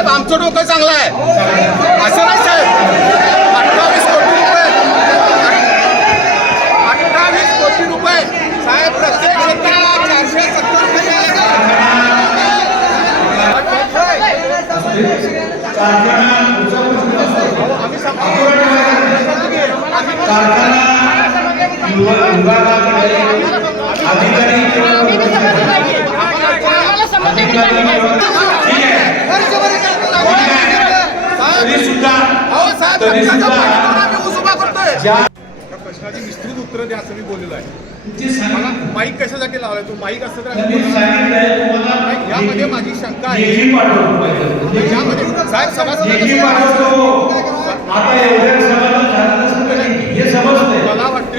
साहेब आमचं डोकं चांगलं आहे. असं नाही साहेब. अठ्ठावीस कोटी रुपये. अठ्ठावीस कोटी रुपये. साहेब प्रत्येक शेतकऱ्याला चारशे सत्तर रुपये अधिकारी तरी सुद्धा अहो साहेब तरी हक्काचा सुद्धा पाणी करून आम्ही ऊस उभा करतोय ज्या त्या प्रश्नाची विस्तृत उत्तर द्या असं मी बोललेलो आहे. मला माईक कशासाठी लावलाय? तू माईक असतं तर. यामध्ये माझी शंका आहे. यामध्ये साहेब सभासद मला वाटतं-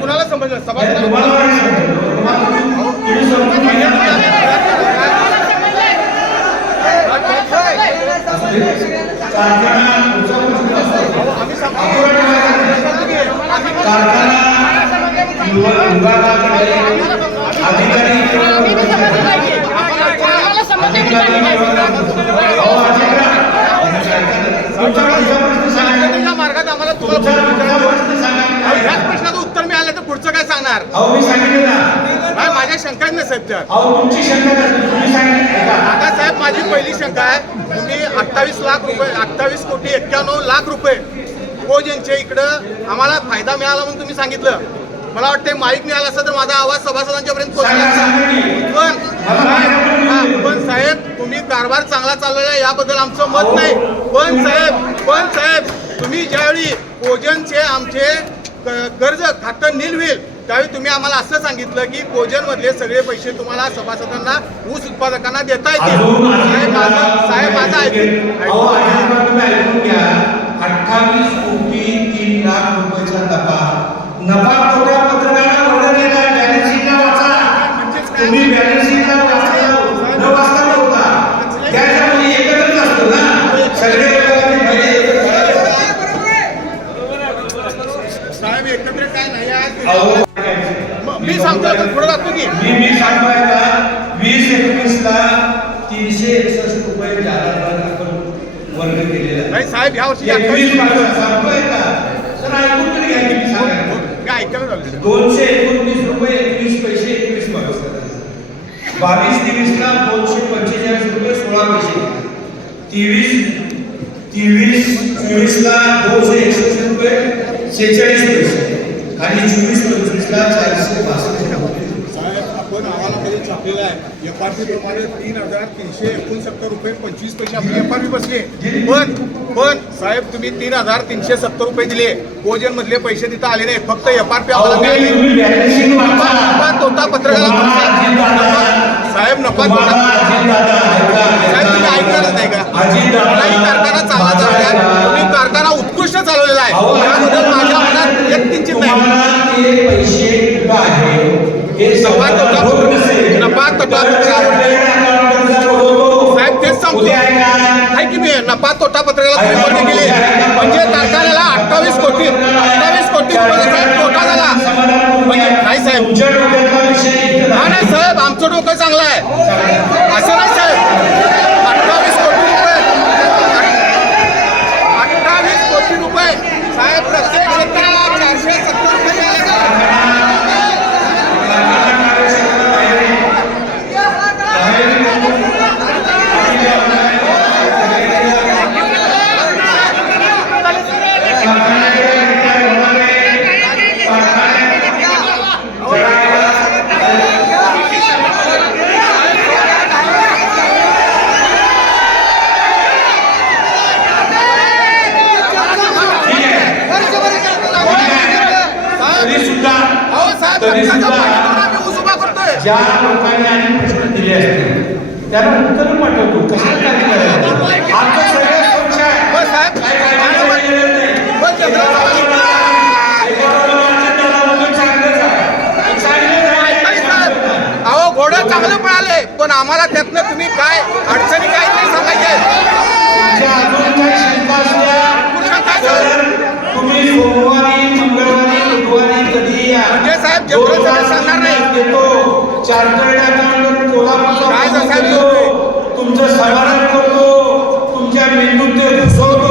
कुणाला समजलं? सभासद तुम्हाला काय समजतं तुम्हाला तुम्ही समजून घ्या. कारखाना कारखाना विभागाकडे अधिकारी अधिकारी- शांततेच्या मार्गात आम्हाला तुला तुमचा तुमचा प्रश्न सांगा अहो, ह्याच प्रश्नाचं उत्तर मिळालं तर पुढचं काय सांगणार अहो मी सांगितलं ना नाही माझ्या शंकाच नाही साहेब त्यात अहो तुमची शंका काय? तुम्ही सांगितलं का? आता साहेब माझी पहिली शंका आहे. तुम्ही अठ्ठावीस लाख रुपये अठ्ठावीस कोटी एक्क्याण्णव लाख रुपये कोजनचे इकडं आम्हाला फायदा मिळाला म्हणून तुम्ही सांगितलं. मला वाटतं माईक मिळाला असतं तर माझा आवाज सभासदांच्या पर्यंत पोहोचला. पण साहेब, हा, पण साहेब तुम्ही कारभार चांगला चाललेला आहे याबद्दल आमचं मत नाही. पण साहेब पण साहेब तुम्ही ज्यावेळी कोजनचे आमचे कर्ज खातं नील होईल त्यावेळी तुम्ही आम्हाला असं सांगितलं की कोजन मधले सगळे पैसे तुम्हाला सभासदांना ऊस उत्पादकांना देता येतील. साहेब माझं साहेब माझं ऐकून अठ्ठावीस कोटी तीन लाख रुपयाचा नफा. नफा तोटा पत्रकाला वर्णन केला बॅलन्स शीटला वाचा. म्हणजेच काय? तुम्ही बॅलन्स शीटला वाचला न वाचता एकत्रच असतो ना. सगळे लोकांचे फायदे एकत्र साहेब एकत्र काय नाही आहे अहो मग मी सांगतो तर पुढे जातो की. मी मी सांगतोय का वीस एकवीस ला तीनशे एकसष्ट रुपये जाहिरात आपण वर्ग केलेला. नाही साहेब ह्या वर्षी एकवीस सांगतोय का? तर ऐकून तरी घ्या काय ऐकायला झालं? दोनशे एकोणतीस रुपये एकवीस पैसे एकवीस माणूस. बावीस तेवीसला दोनशे पंचेचाळीस रुपये सोळा पैसे. तेवीस तेवीस चोवीसला दोनशे एकसष्ट रुपये शेहेचाळीस पैसे. आणि चोवीस पंचवीसला चारशे बासष्ट रुपये साहेब आपण आम्हाला कधी छापलेला आहे एफ आर पी प्रमाणे तीन हजार तीनशे एकोणसत्तर रुपये पंचवीस पैसे आपली एफ आर पी बसले. पण पण साहेब तुम्ही तीन हजार तीनशे सत्तर रुपये दिले. कोजन मधले पैसे तिथं आले नाही फक्त एफ आर पी आम्हाला तोटा अजितदादा- साहेब नफा साहेब तुम्ही ऐकणारच नाही का? मलाही कारखाना चालला तुम्ही कारखाना उत्कृष्ट चालवलेला आहे. त्याबद्दल माझ्या मनात एक किंचित नाही साहेब तेच सांगतो आहे काय? की मी नफा तोटा पत्रकाला तुम्ही मान्य केली म्हणजे कारखान्याला अठ्ठावीस कोटी अठ्ठावीस कोटी रुपयाचा साहेब तोटा झाला म्हणजे नाही साहेब तुमच्या हा नाही. नाही साहेब आमचं डोकं चांगलं आहे असं नाही साहेब अठ्ठावीस कोटी रुपये अठ्ठावीस कोटी रुपये साहेब प्रत्येक शेतकऱ्याला चारशे सत्तर रुपये मिळाले का? तरी सुद्धा अहो साहेब तरी हक्काचं सुद्धा- पाणी करून आम्ही ऊस उभा करतोय ज्या लोकांनी आणि प्रश्न दिले असतील त्याला उत्तर पाठवतो. कशाला काय करायचं? सगळं स्वच्छ आहे घोडं चांगलं पळाले पण आम्हाला त्यातनं तुम्ही काय अडचणी काय नाही सांगायचे चार्टर्ड अकाउंटंट कोल्हापूरचा तुमचं समाधान करतो. तुमच्या मेंदूत ते घुसवतो